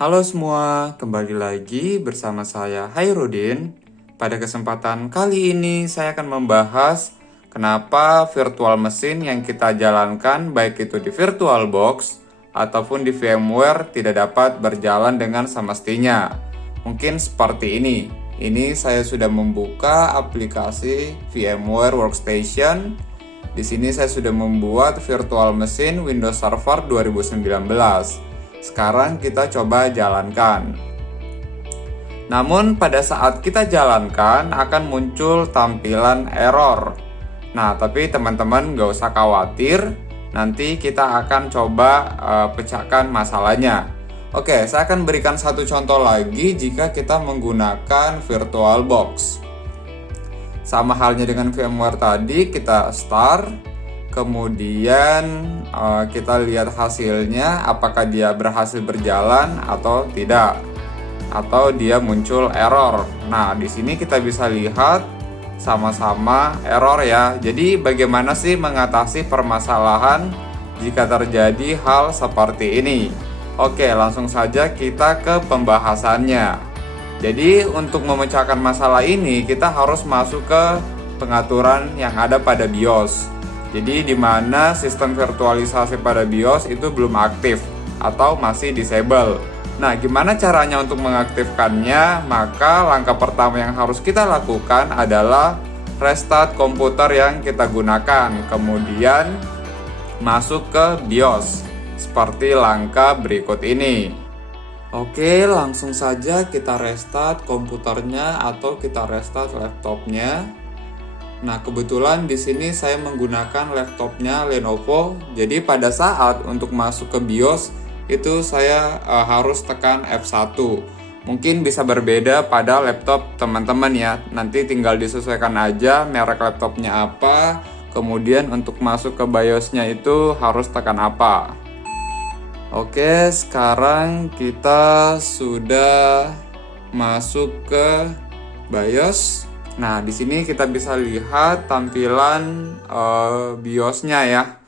Halo semua, kembali lagi bersama saya Hairudin. Pada kesempatan kali ini saya akan membahas kenapa virtual mesin yang kita jalankan baik itu di VirtualBox ataupun di VMware tidak dapat berjalan dengan semestinya. Mungkin seperti ini. Ini saya sudah membuka aplikasi VMware Workstation. Di sini saya sudah membuat virtual mesin Windows Server 2019. Sekarang kita coba jalankan. Namun pada saat kita jalankan akan muncul tampilan error. Nah, tapi teman-teman gak usah khawatir. Nanti kita akan coba pecahkan masalahnya. Oke, saya akan berikan satu contoh lagi jika kita menggunakan VirtualBox. Sama halnya dengan VMware tadi, kita start. Kemudian kita lihat hasilnya, apakah dia berhasil berjalan atau tidak, atau dia muncul error. Nah, di sini kita bisa lihat sama-sama error ya. Jadi bagaimana sih mengatasi permasalahan jika terjadi hal seperti ini? Oke, langsung saja kita ke pembahasannya. Jadi untuk memecahkan masalah ini kita harus masuk ke pengaturan yang ada pada BIOS. Jadi di mana sistem virtualisasi pada BIOS itu belum aktif atau masih disable. Nah, gimana caranya untuk mengaktifkannya? Maka langkah pertama yang harus kita lakukan adalah restart komputer yang kita gunakan. Kemudian masuk ke BIOS seperti langkah berikut ini. Oke, langsung saja kita restart komputernya atau kita restart laptopnya. Nah, kebetulan di sini saya menggunakan laptopnya Lenovo. Jadi pada saat untuk masuk ke BIOS itu saya harus tekan F1. Mungkin bisa berbeda pada laptop teman-teman ya. Nanti tinggal disesuaikan aja merek laptopnya apa. Kemudian untuk masuk ke BIOS-nya itu harus tekan apa. Oke, sekarang kita sudah masuk ke BIOS. Nah, di sini kita bisa lihat tampilan BIOS-nya ya.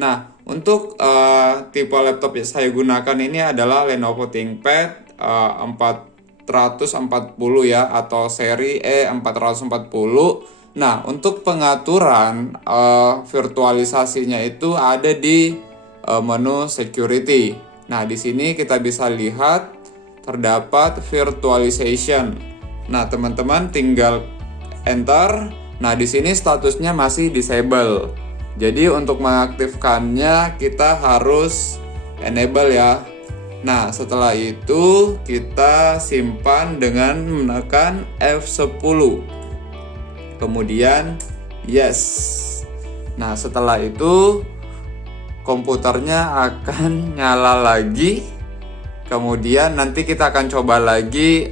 Nah, untuk tipe laptop yang saya gunakan ini adalah Lenovo ThinkPad 440 ya, atau seri E440. Nah, untuk pengaturan virtualisasinya itu ada di menu security. Nah, di sini kita bisa lihat terdapat virtualization. Nah, teman-teman tinggal enter. Nah, di sini statusnya masih disable. Jadi untuk mengaktifkannya kita harus enable ya. Nah, setelah itu kita simpan dengan menekan F10. Kemudian yes. Nah, setelah itu komputernya akan nyala lagi. Kemudian nanti kita akan coba lagi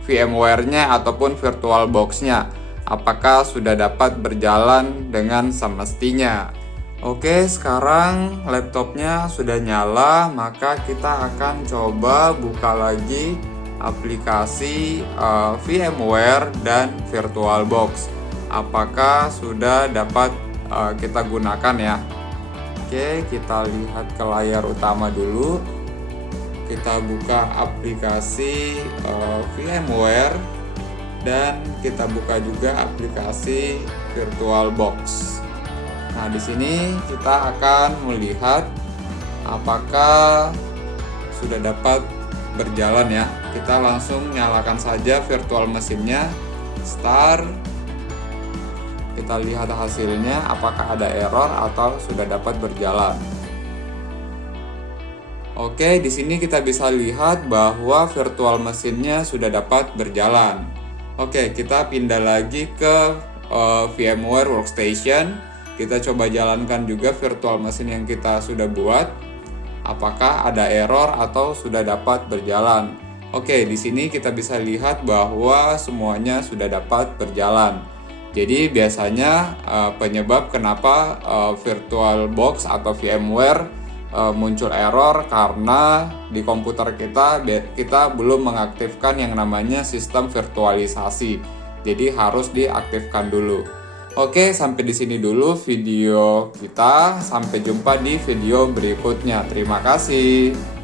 VMware-nya ataupun VirtualBox-nya apakah sudah dapat berjalan dengan semestinya. Oke, sekarang laptopnya sudah nyala, maka kita akan coba buka lagi aplikasi VMware dan VirtualBox. Apakah sudah dapat kita gunakan ya. Oke, kita lihat ke layar utama dulu. Kita buka aplikasi VMware dan kita buka juga aplikasi VirtualBox. Nah, di sini kita akan melihat apakah sudah dapat berjalan ya. Kita langsung nyalakan saja virtual mesinnya, start. Kita lihat hasilnya apakah ada error atau sudah dapat berjalan. Oke, di sini kita bisa lihat bahwa virtual mesinnya sudah dapat berjalan. Oke, kita pindah lagi ke VMware Workstation. Kita coba jalankan juga virtual mesin yang kita sudah buat. Apakah ada error atau sudah dapat berjalan? Oke, di sini kita bisa lihat bahwa semuanya sudah dapat berjalan. Jadi biasanya penyebab kenapa VirtualBox atau VMware muncul error karena di komputer kita belum mengaktifkan yang namanya sistem virtualisasi. Jadi harus diaktifkan dulu. Oke, sampai di sini dulu video kita. Sampai jumpa di video berikutnya. Terima kasih.